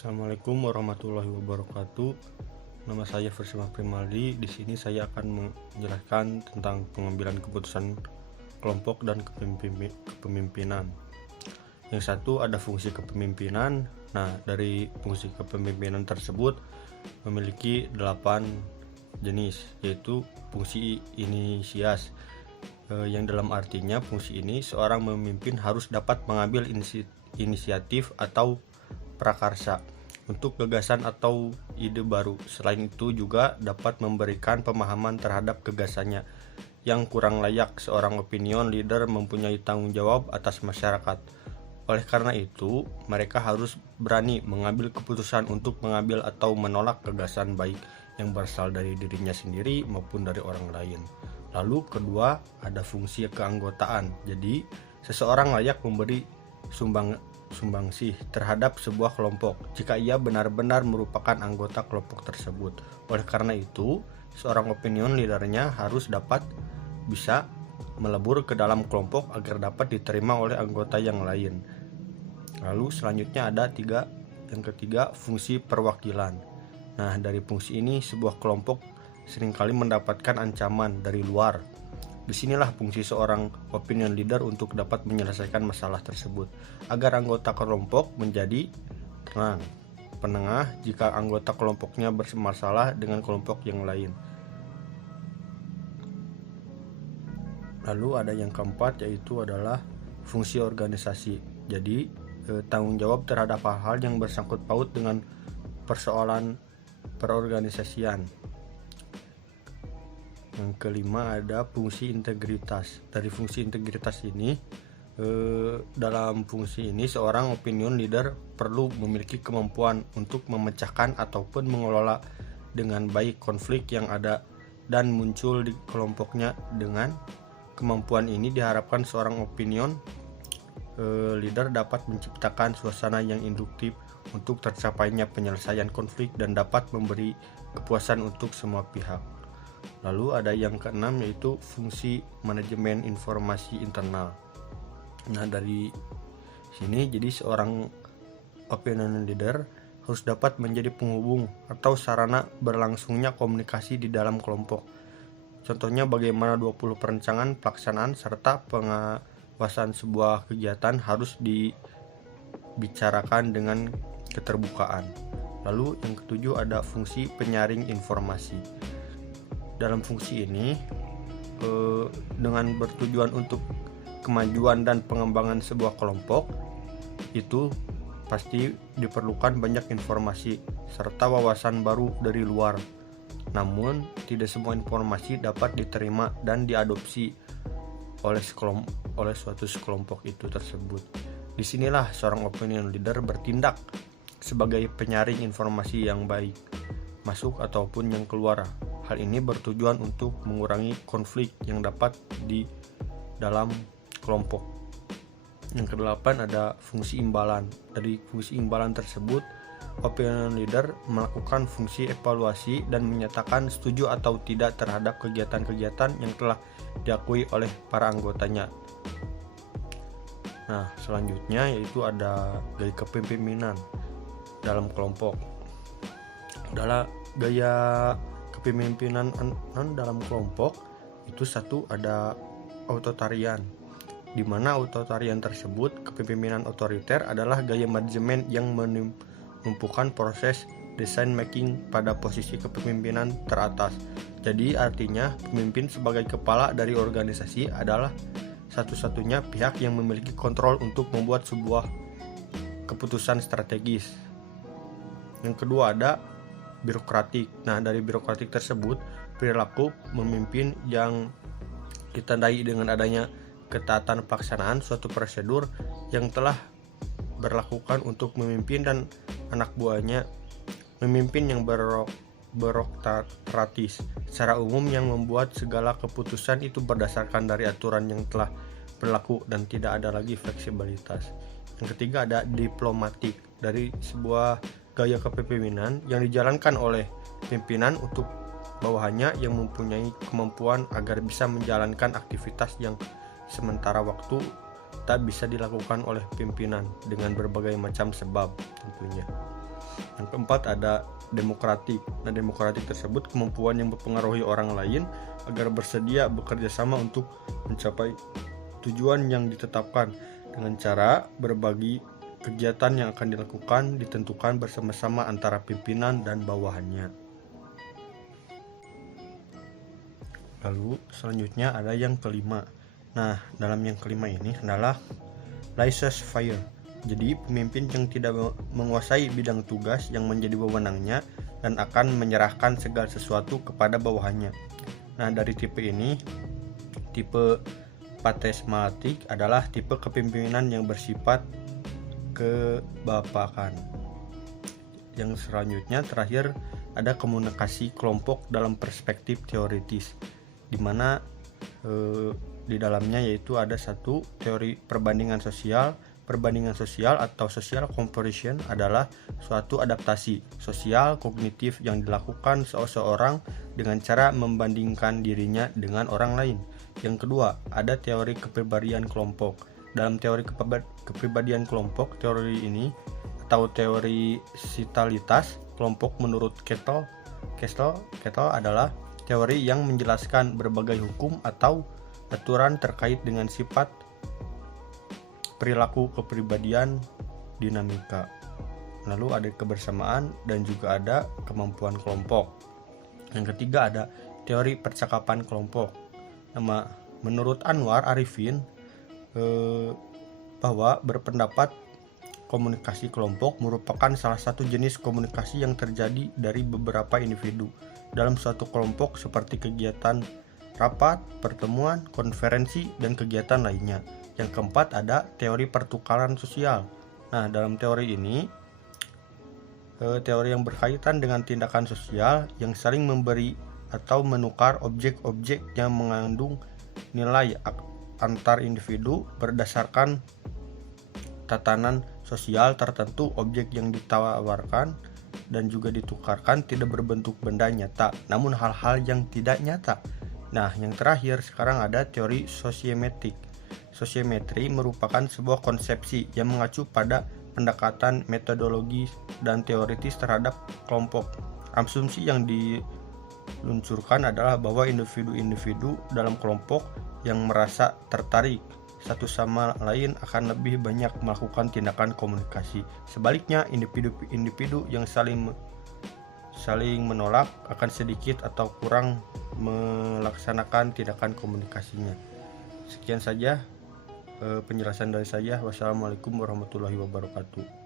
Assalamualaikum warahmatullahi wabarakatuh. Nama saya Fersima Primaldi. Di sini saya akan menjelaskan tentang pengambilan keputusan kelompok dan kepemimpinan. Yang satu ada fungsi kepemimpinan. Nah, dari fungsi kepemimpinan tersebut memiliki 8 jenis, yaitu fungsi inisias. Yang dalam artinya fungsi ini seorang memimpin harus dapat mengambil inisiatif atau prakarsa untuk gagasan atau ide baru. Selain itu juga dapat memberikan pemahaman terhadap gagasannya. Yang kurang layak, seorang opinion leader mempunyai tanggung jawab atas masyarakat. Oleh karena itu, mereka harus berani mengambil keputusan untuk mengambil atau menolak gagasan baik yang berasal dari dirinya sendiri maupun dari orang lain. Lalu kedua, ada fungsi keanggotaan. Jadi, seseorang layak memberi sumbangsih terhadap sebuah kelompok jika ia benar-benar merupakan anggota kelompok tersebut. Oleh karena itu, seorang opinion leadernya harus bisa melebur ke dalam kelompok agar dapat diterima oleh anggota yang lain. Lalu selanjutnya ada yang ketiga, fungsi perwakilan. Nah, dari fungsi ini sebuah kelompok seringkali mendapatkan ancaman dari luar. Disinilah fungsi seorang opinion leader untuk dapat menyelesaikan masalah tersebut, agar anggota kelompok menjadi tenang, penengah jika anggota kelompoknya bermasalah dengan kelompok yang lain. Lalu ada yang keempat, yaitu adalah fungsi organisasi. Jadi tanggung jawab terhadap hal-hal yang bersangkut paut dengan persoalan perorganisasian. Yang kelima ada fungsi integritas. Dari fungsi integritas ini, dalam fungsi ini seorang opinion leader perlu memiliki kemampuan untuk memecahkan ataupun mengelola dengan baik konflik yang ada dan muncul di kelompoknya. Dengan kemampuan ini diharapkan seorang opinion leader dapat menciptakan suasana yang induktif untuk tercapainya penyelesaian konflik dan dapat memberi kepuasan untuk semua pihak. Lalu ada yang keenam, yaitu fungsi manajemen informasi internal. Nah, dari sini jadi seorang opinion leader harus dapat menjadi penghubung atau sarana berlangsungnya komunikasi di dalam kelompok. Contohnya bagaimana 20 perencanaan, pelaksanaan, serta pengawasan sebuah kegiatan harus dibicarakan dengan keterbukaan. Lalu yang ketujuh ada fungsi penyaring informasi. Dalam fungsi ini dengan bertujuan untuk kemajuan dan pengembangan sebuah kelompok, itu pasti diperlukan banyak informasi serta wawasan baru dari luar. Namun tidak semua informasi dapat diterima dan diadopsi oleh suatu kelompok itu tersebut. Disinilah seorang opinion leader bertindak sebagai penyaring informasi yang baik masuk ataupun yang keluar. Hal ini bertujuan untuk mengurangi konflik yang dapat di dalam kelompok. Yang kedelapan ada fungsi imbalan. Dari fungsi imbalan tersebut, opinion leader melakukan fungsi evaluasi dan menyatakan setuju atau tidak terhadap kegiatan-kegiatan yang telah diakui oleh para anggotanya. Nah, selanjutnya yaitu ada gaya kepemimpinan dalam kelompok. Adalah gaya kepemimpinan dalam kelompok itu satu, ada authoritarian, di mana authoritarian tersebut, kepemimpinan otoriter adalah gaya manajemen yang menumpukan proses decision making pada posisi kepemimpinan teratas. Jadi artinya pemimpin sebagai kepala dari organisasi adalah satu-satunya pihak yang memiliki kontrol untuk membuat sebuah keputusan strategis. Yang kedua ada birokratik. Nah, dari birokratik tersebut, perilaku memimpin yang ditandai dengan adanya ketaatan pelaksanaan suatu prosedur yang telah berlakukan untuk memimpin dan anak buahnya. Memimpin yang birokratis secara umum yang membuat segala keputusan itu berdasarkan dari aturan yang telah berlaku dan tidak ada lagi fleksibilitas. Yang ketiga ada diplomatik. Dari sebuah gaya kepemimpinan yang dijalankan oleh pimpinan untuk bawahannya yang mempunyai kemampuan agar bisa menjalankan aktivitas yang sementara waktu tak bisa dilakukan oleh pimpinan dengan berbagai macam sebab tentunya. Yang keempat ada demokratik. Nah, demokratik tersebut kemampuan yang mempengaruhi orang lain agar bersedia bekerja sama untuk mencapai tujuan yang ditetapkan dengan cara berbagi kegiatan yang akan dilakukan ditentukan bersama-sama antara pimpinan dan bawahannya. Lalu selanjutnya ada yang kelima. Nah, dalam yang kelima ini adalah laissez-faire. Jadi pemimpin yang tidak menguasai bidang tugas yang menjadi wewenangnya dan akan menyerahkan segala sesuatu kepada bawahannya. Nah, dari tipe ini, tipe patesmatik adalah tipe kepemimpinan yang bersifat kebapakan. Yang selanjutnya terakhir ada komunikasi kelompok dalam perspektif teoritis, di mana di dalamnya yaitu ada satu teori perbandingan sosial. Perbandingan sosial atau social comparison adalah suatu adaptasi sosial kognitif yang dilakukan seseorang dengan cara membandingkan dirinya dengan orang lain. Yang kedua, ada teori kepribadian kelompok. Dalam teori kepribadian kelompok, teori ini atau teori sitalitas kelompok menurut Kettle adalah teori yang menjelaskan berbagai hukum atau aturan terkait dengan sifat perilaku kepribadian dinamika. Lalu ada kebersamaan dan juga ada kemampuan kelompok. Yang ketiga ada teori percakapan kelompok. Menurut Anwar Arifin bahwa berpendapat komunikasi kelompok merupakan salah satu jenis komunikasi yang terjadi dari beberapa individu dalam suatu kelompok seperti kegiatan rapat, pertemuan, konferensi, dan kegiatan lainnya. Yang keempat ada teori pertukaran sosial. Nah, dalam teori ini, teori yang berkaitan dengan tindakan sosial yang saling memberi atau menukar objek-objek yang mengandung nilai antar individu berdasarkan tatanan sosial tertentu. Objek yang ditawarkan dan juga ditukarkan tidak berbentuk benda nyata, namun hal-hal yang tidak nyata. Nah, yang terakhir sekarang ada teori sosiometrik. Sosiometri merupakan sebuah konsepsi yang mengacu pada pendekatan metodologis dan teoritis terhadap kelompok. Asumsi yang diluncurkan adalah bahwa individu-individu dalam kelompok yang merasa tertarik satu sama lain akan lebih banyak melakukan tindakan komunikasi. Sebaliknya, individu-individu yang saling menolak akan sedikit atau kurang melaksanakan tindakan komunikasinya. Sekian saja penjelasan dari saya. Wassalamualaikum warahmatullahi wabarakatuh.